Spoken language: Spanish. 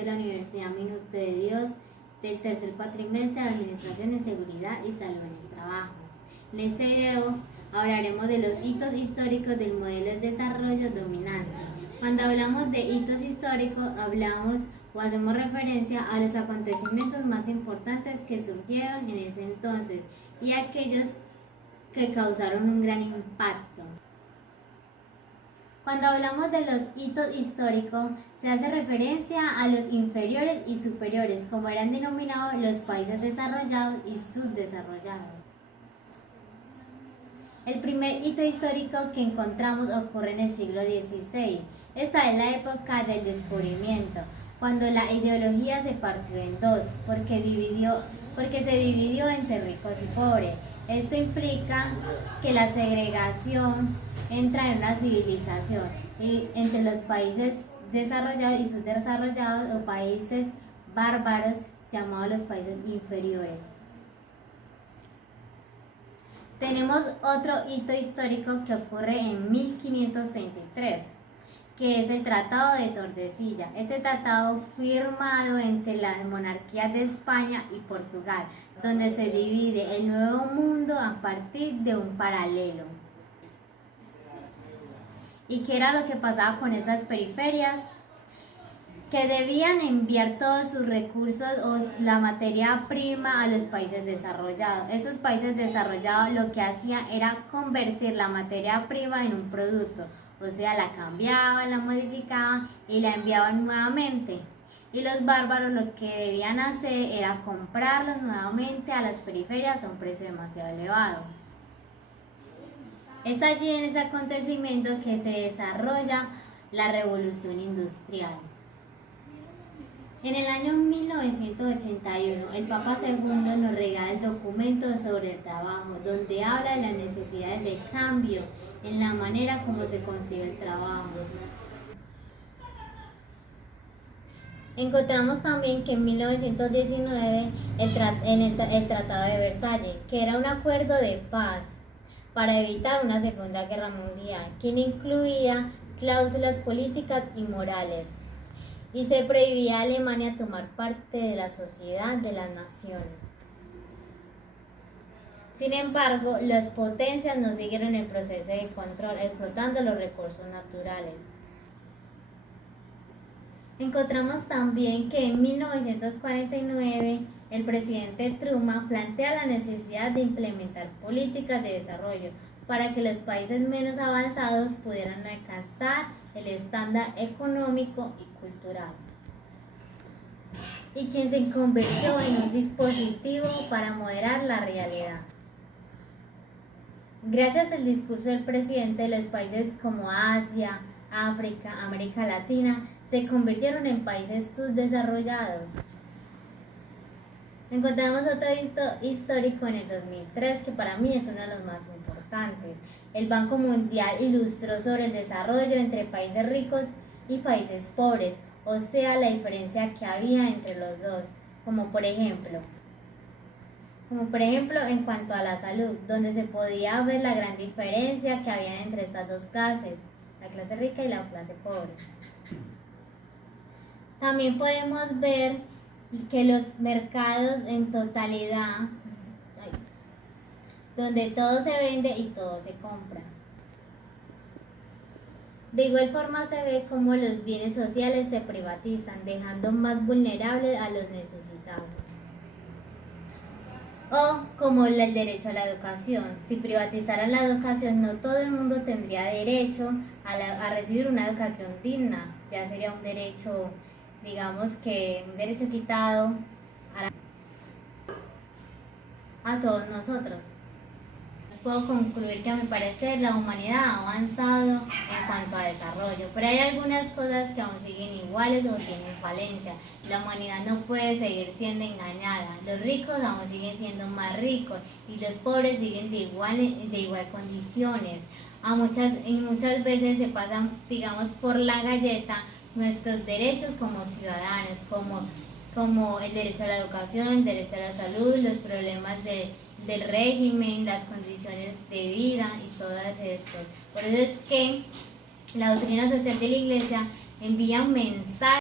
de la Universidad Minuto de Dios del tercer cuatrimestre de Administración en Seguridad y Salud en el Trabajo. En este video hablaremos de los hitos históricos del modelo de desarrollo dominante. Cuando hablamos de hitos históricos, hablamos o hacemos referencia a los acontecimientos más importantes que surgieron en ese entonces y aquellos que causaron un gran impacto. Cuando hablamos de los hitos históricos, se hace referencia a los inferiores y superiores, como eran denominados los países desarrollados y subdesarrollados. El primer hito histórico que encontramos ocurre en el siglo XVI. Esta es la época del descubrimiento, cuando la ideología se partió en dos, porque se dividió entre ricos y pobres. Esto implica que la segregación entra en una civilización y entre los países desarrollados y subdesarrollados o países bárbaros llamados los países inferiores. Tenemos otro hito histórico que ocurre en 1533, que es el Tratado de Tordesillas. Este tratado firmado entre las monarquías de España y Portugal, donde se divide el Nuevo Mundo a partir de un paralelo. ¿Y qué era lo que pasaba con estas periferias? Que debían enviar todos sus recursos o la materia prima a los países desarrollados. Esos países desarrollados lo que hacían era convertir la materia prima en un producto, o sea, la cambiaban, la modificaban y la enviaban nuevamente. Y los bárbaros lo que debían hacer era comprarlos nuevamente a las periferias a un precio demasiado elevado. Es allí en ese acontecimiento que se desarrolla la revolución industrial. En el año 1981, el Papa II nos regala el documento sobre el trabajo, donde habla de las necesidades de cambio en la manera como se concibe el trabajo. Encontramos también que en 1919 el Tratado de Versalles, que era un acuerdo de paz para evitar una Segunda Guerra Mundial, que incluía cláusulas políticas y morales, y se prohibía a Alemania tomar parte de la sociedad de las naciones. Sin embargo, las potencias no siguieron el proceso de control, explotando los recursos naturales. Encontramos también que en 1949 el presidente Truman plantea la necesidad de implementar políticas de desarrollo para que los países menos avanzados pudieran alcanzar el estándar económico y cultural, y quien se convirtió en un dispositivo para moderar la realidad. Gracias al discurso del presidente, los países como Asia, África, América Latina se convirtieron en países subdesarrollados. Encontramos otro hito histórico en el 2003 que para mí es uno de los más importantes. El Banco Mundial ilustró sobre el desarrollo entre países ricos y países pobres, o sea, la diferencia que había entre los dos, como por ejemplo en cuanto a la salud, donde se podía ver la gran diferencia que había entre estas dos clases, la clase rica y la clase pobre. También podemos ver que los mercados en totalidad, donde todo se vende y todo se compra. De igual forma se ve cómo los bienes sociales se privatizan, dejando más vulnerables a los necesitados. O como el derecho a la educación. Si privatizaran la educación, no todo el mundo tendría derecho a recibir una educación digna. Ya sería un derecho, digamos que un derecho quitado a todos nosotros. Puedo concluir que a mi parecer la humanidad ha avanzado en cuanto a desarrollo, pero hay algunas cosas que aún siguen iguales o tienen falencia. La humanidad no puede seguir siendo engañada, los ricos aún siguen siendo más ricos y los pobres siguen de igual condiciones. Muchas veces se pasan, digamos, por la galleta nuestros derechos como ciudadanos, como el derecho a la educación, el derecho a la salud, los problemas del régimen, las condiciones de vida y todo esto. Por eso es que la doctrina social de la Iglesia envía un mensaje